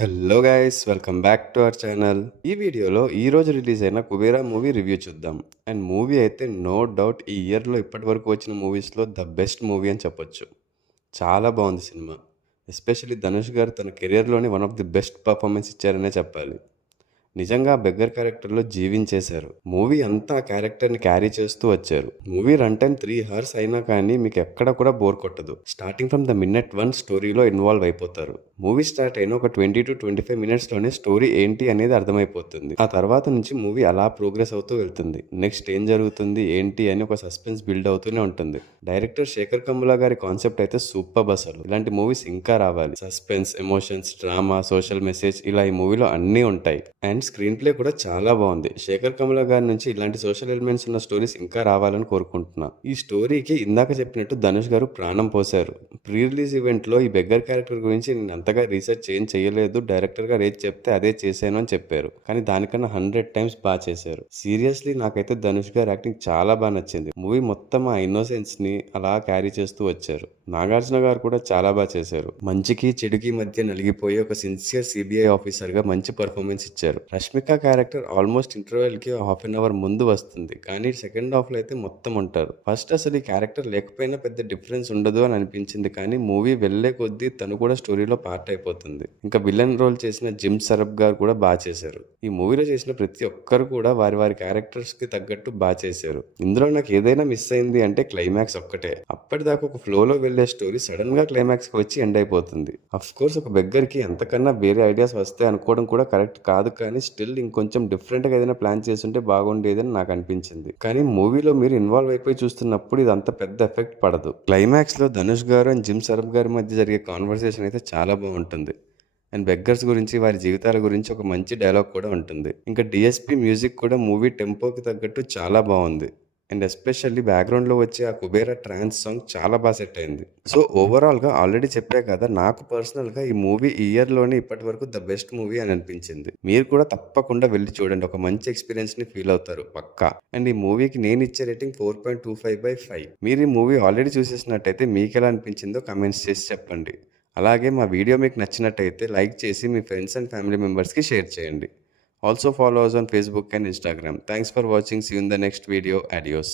Hello guys, welcome back to our channel. ఈ వీడియోలో ఈ రోజు రిలీజ్ అయిన కుబేరా మూవీ రివ్యూ చూద్దాం. అండ్ మూవీ అయితే నో డౌట్ ఈ ఇయర్లో ఇప్పటివరకు వచ్చిన మూవీస్లో ద బెస్ట్ మూవీ అని చెప్పొచ్చు. చాలా బాగుంది సినిమా. ఎస్పెషల్లీ ధనుష్ గారు తన కెరియర్లోని one of the best performance ఇచ్చారనే చెప్పాలి. నిజంగా బెగ్గర్ క్యారెక్టర్లో జీవించేశారు. మూవీ అంతా ఆ క్యారెక్టర్ని క్యారీ చేస్తూ వచ్చారు. మూవీ రన్ టైం 3 hours అయినా కానీ మీకు ఎక్కడ కూడా బోర్ కొట్టదు. స్టార్టింగ్ ఫ్రమ్ ద మినిట్ 1 స్టోరీలో ఇన్వాల్వ్ అయిపోతారు. మూవీ స్టార్ట్ అయిన ఒక 20 to 25 minutes లోనే స్టోరీ ఏంటి అనేది అర్థమైపోతుంది. ఆ తర్వాత నుంచి మూవీ అలా ప్రోగ్రెస్ అవుతూ వెళ్తుంది. నెక్స్ట్ ఏం జరుగుతుంది ఏంటి అని ఒక సస్పెన్స్ బిల్డ్ అవుతూనే ఉంటుంది. డైరెక్టర్ శేఖర్ కమ్ముల గారి కాన్సెప్ట్ అయితే సూపర్ అసలు. ఇలాంటి మూవీస్ ఇంకా రావాలి. Suspense, emotions, drama, social message ఇలా ఈ మూవీలో అన్నీ ఉంటాయి. అండ్ స్క్రీన్ ప్లే కూడా చాలా బాగుంది. శేఖర్ కమల గారి నుంచి ఇలాంటి సోషల్ ఎలిమెంట్స్ ఉన్న స్టోరీస్ ఇంకా రావాలని కోరుకుంటున్నా. ఈ స్టోరీకి ఇందాక చెప్పినట్టు ధనుష్ గారు ప్రాణం పోశారు. ప్రీ రిలీజ్ ఈవెంట్ లో ఈ బెగ్గర్ క్యారెక్టర్ గురించి నేను అంతగా రీసెర్చ్ ఏం చేయలేదు, డైరెక్టర్ గారు ఏది చెప్తే అదే చేశాను అని చెప్పారు. కానీ దానికన్నా 100 times బాగా చేశారు. సీరియస్లీ నాకైతే ధనుష్ గారి యాక్టింగ్ చాలా బాగా నచ్చింది. మూవీ మొత్తం ఆ ఇన్నోసెన్స్ ని అలా క్యారీ చేస్తూ వచ్చారు. నాగార్జున గారు కూడా చాలా బాగా చేశారు. మంచికి చెడుకి మధ్య నలిగిపోయి ఒక సిన్సియర్ సిబిఐ ఆఫీసర్ గా మంచి పర్ఫార్మెన్స్ ఇచ్చారు. రష్మిక క్యారెక్టర్ ఆల్మోస్ట్ ఇంటర్వెల్ కి హాఫ్ అన్ అవర్ ముందు వస్తుంది, కానీ సెకండ్ హాఫ్ లో అయితే మొత్తం ఉంటారు. ఫస్ట్ అసలు ఈ క్యారెక్టర్ లేకపోయినా పెద్ద డిఫరెన్స్ ఉండదు అని అనిపించింది, కానీ మూవీ వెళ్లే కొద్దీ తను కూడా స్టోరీలో పార్ట్ అయిపోతుంది. ఇంకా విలన్ రోల్ చేసిన జిమ్ సరబ్ గారు కూడా బాగా చేశారు. ఈ మూవీలో చేసిన ప్రతి ఒక్కరు కూడా వారి వారి క్యారెక్టర్స్ కి తగ్గట్టు బాగా చేశారు. ఇందులో నాకు ఏదైనా మిస్ అయింది అంటే క్లైమాక్స్ ఒక్కటే. అప్పటిదాకా ఒక ఫ్లోలో వెళ్లే స్టోరీ సడన్ గా క్లైమాక్స్ కి వచ్చి ఎండ్ అయిపోతుంది. అఫ్ కోర్స్ ఒక బెగ్గర్ కి ఎంతకన్నా వేరే ఐడియాస్ వస్తాయి అనుకోవడం కూడా కరెక్ట్ కాదు, కానీ స్టిల్ ఇంకొంచెం డిఫరెంట్ గా ఏదైనా ప్లాన్ చేస్తుంటే బాగుండేదని నాకు అనిపించింది. కానీ మూవీలో మీరు ఇన్వాల్వ్ అయిపోయి చూస్తున్నప్పుడు ఇది అంత పెద్ద ఎఫెక్ట్ పడదు. క్లైమాక్స్ లో ధనుష్ గారు అండ్ జిమ్ సరబ్ గారి మధ్య జరిగే కాన్వర్సేషన్ అయితే చాలా బాగుంటుంది. అండ్ బెగ్గర్స్ గురించి, వారి జీవితాల గురించి ఒక మంచి డైలాగ్ కూడా ఉంటుంది. ఇంకా డిఎస్పి మ్యూజిక్ కూడా మూవీ టెంపోకి తగ్గట్టు చాలా బాగుంది. అండ్ ఎస్పెషల్లీ బ్యాక్గ్రౌండ్లో వచ్చే ఆ కుబేరా ట్రాన్స్ సాంగ్ చాలా బాగా సెట్ అయింది. సో ఓవరాల్గా ఆల్రెడీ చెప్పా కదా, నాకు పర్సనల్గా ఈ మూవీ ఈ ఇయర్లోనే ఇప్పటి వరకు ద బెస్ట్ మూవీ అని అనిపించింది. మీరు కూడా తప్పకుండా వెళ్ళి చూడండి, ఒక మంచి ఎక్స్పీరియన్స్ని ఫీల్ అవుతారు పక్కా. అండ్ ఈ మూవీకి నేను ఇచ్చే రేటింగ్ 4.25/5. మీరు ఈ మూవీ ఆల్రెడీ చూసేసినట్టయితే మీకు ఎలా అనిపించిందో కమెంట్స్ చేసి చెప్పండి. అలాగే మా వీడియో మీకు నచ్చినట్టయితే లైక్ చేసి మీ ఫ్రెండ్స్ అండ్ ఫ్యామిలీ మెంబర్స్కి షేర్ చేయండి. Also follow us on Facebook and Instagram. Thanks for watching. See you in the next video. Adios.